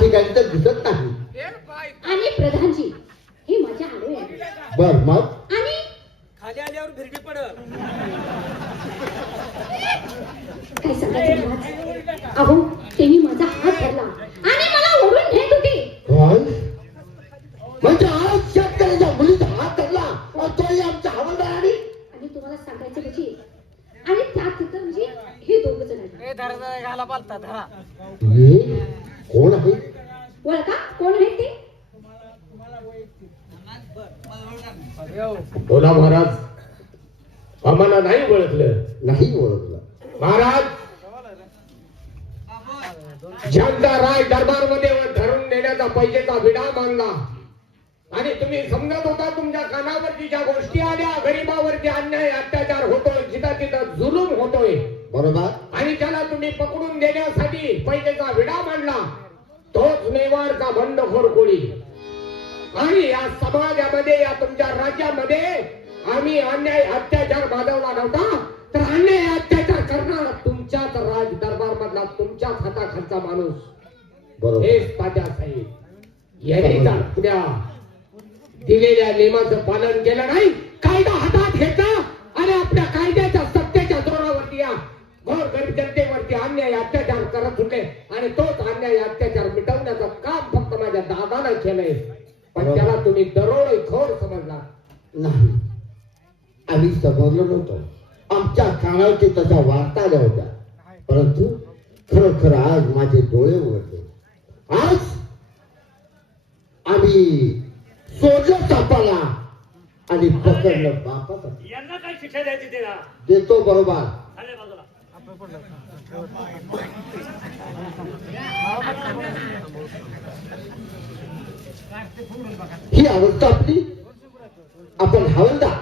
ठिकाणी तर दिसत नाही. आणि प्रधानजी हे माझ्या आडवे आहे. बर मग आणि खाली आल्यावर भिरकी पडत. काय सांगायचं महाराज? अहो त्यांनी माझा हात धरला आणि मला ओढून नेत होते. काय म्हणजे आज शेतकऱ्याच्या मुलीचा हात धरला आणि तोही आमच्या हवालदार आणि तुम्हाला सांगायचं म्हणजे आणि त्यात तिथं म्हणजे हे दोघ जण आहेत. ए धरा घाला पालता धरा. कोण आहे? ओळखा कोण आहेत ते? बोला महाराज. आम्हाला नाही ओळखलं. नाही ओळखलं. महाराज ज्यांचा राय दरबार मध्ये धरून नेण्याचा पैशाचा विडा मानला आणि तुम्ही समजत होता तुमच्या कानावरती ज्या गोष्टी आल्या, गरीबावरती अन्याय अत्याचार होतोय, जिथं तिथं जुलूम होतोय, बरोबर. आणि त्याला तुम्ही पकडून देण्यासाठी पैशाचा विडा मांडला, तोच मेवाडचा बंडखोर कोळी. आणि या समाजामध्ये या तुमच्या राज्यामध्ये आम्ही अन्याय अत्याचार माजवला नव्हता, तर अन्याय अत्याचार करणार तुमच्याच राज दरबार मधला तुमच्याच हाताखालचा माणूस बरोबर. हेच तात्या साहेब याने जर पुढ्या दिलेल्या नियमाचं पालन केलं नाही, कायदा हातात घेतला आणि आपल्या कायद्याच्या सत्तेच्या जोरावरती या गोरगरीब जनतेवरती अन्याय अत्याचार करत होते. आणि तोच अन्याय अत्याचार मिटवण्याचं काम फक्त माझ्या दादानं केलंय. पण त्याला तुम्ही दरोडेखोर समजला नाही. आम्ही समजलो नव्हतो. आमच्या कानावरती तशा वार्ता आल्या होत्या. परंतु खरोखर आज माझे डोळे उघडले. आज आम्ही सोडलं सापाला आणि पकडलं बापासाठी. यांना काय शिक्षा द्यायची ते ना देतो बरोबर. खाली बाजूला. ही अवस्था आपली. आपण हवालदार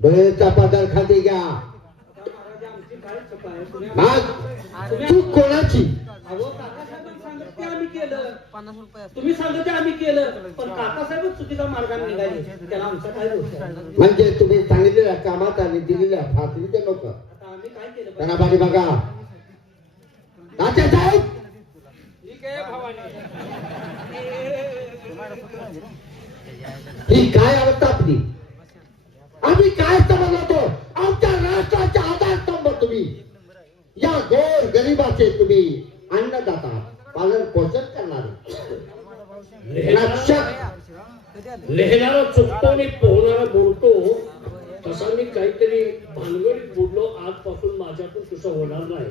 डोळ्याचा पातळ खाते घ्या. चूक कोणाची? तुम्ही सांगते आम्ही केलं, पण काकासाहेब चुकीचा मार्गाने निघाले, त्याला आमचा काय दोष आहे? म्हणजे तुम्ही सांगितलेल्या कामात आणि दिलेल्या फासलीचे लोक. आता आम्ही काय केलं? त्यांना पाणी बघा. तात्या साहेब ठीक आहे भवानी. ही काय अवस्था आपली? आम्ही काय समजलो होतो? आमच्या राष्ट्राचा आधारस्तंभ तुम्ही. या गोर गरिबाचे तुम्ही अन्नदाता, पालन पोषण करणारे. लिहिणारा चुकतो आणि पोहणारा बोलतो. तसा मी काहीतरी भानगडीत बुडलो. आजपासून माझ्यातून तुझं होणार नाही.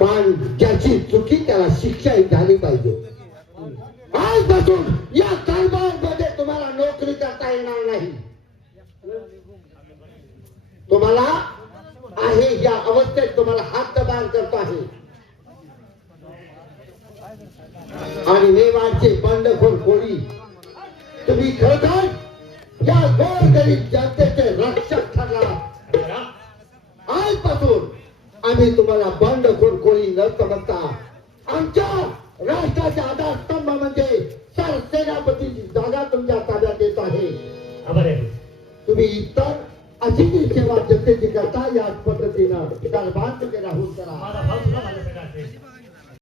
पण ज्याची चुकी त्याला शिक्षा ही झाली पाहिजे. आजपासून या कारभारामध्ये तुम्हाला नोकरी करता येणार नाही. तुम्हाला आहे या अवस्थेत तुम्हाला हात दबार करतो आहे. आणि मेवाडचे बंडखोर कोळी तुम्ही खरोखर या गोरगरीब जनतेचे रक्षक ठरला. आजपासून आम्ही तुम्हाला बंडखोर कोळी न समजता आमच्या राष्ट्राच्या आधार